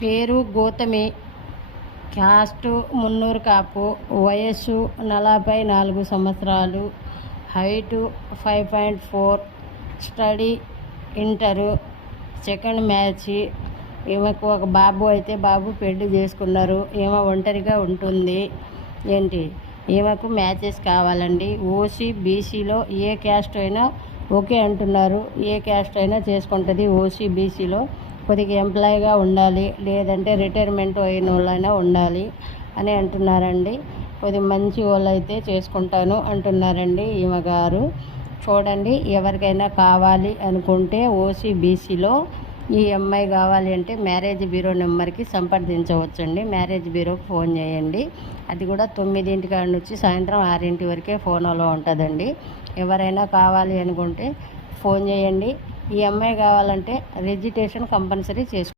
పేరు గౌతమి, క్యాస్ట్ మున్నూరు కాపు, వయస్సు 44 సంవత్సరాలు, height 5.4, study inter, second match. ఈమెకు ఒక బాబు అయితే బాబు పెళ్లి చేసుకున్నారు. ఈమె ఒంటరిగా ఉంటుంది. ఈమెకు మ్యాచెస్ కావాలండి. ఓసీ బీసీలో ఏ క్యాస్ట్ అయినా ఓకే అంటున్నారు. ఏ క్యాస్ట్ అయినా చేసుకుంటుంది. ఓసీ బీసీలో కొద్దిగా ఎంప్లాయీగా ఉండాలి, లేదంటే రిటైర్మెంట్ అయిన వాళ్ళైనా ఉండాలి అని అంటున్నారండి. కొద్దిగా మంచి వాళ్ళు అయితే చేసుకుంటాను అంటున్నారండి ఈమె గారు. చూడండి, ఎవరికైనా కావాలి అనుకుంటే ఓసీ బీసీలో ఈ అమ్మాయి కావాలి అంటే మ్యారేజ్ బ్యూరో నెంబర్కి సంప్రదించవచ్చండి. మ్యారేజ్ బ్యూరోకి ఫోన్ చేయండి. అది కూడా 9 కాడ నుంచి సాయంత్రం 6 వరకే ఫోన్లో ఉంటుందండి. ఎవరైనా కావాలి అనుకుంటే ఫోన్ చేయండి. ఈ అమ్మాయి కావాలంటే రిజిస్ట్రేషన్ కంపల్సరీ చేసుకోండి.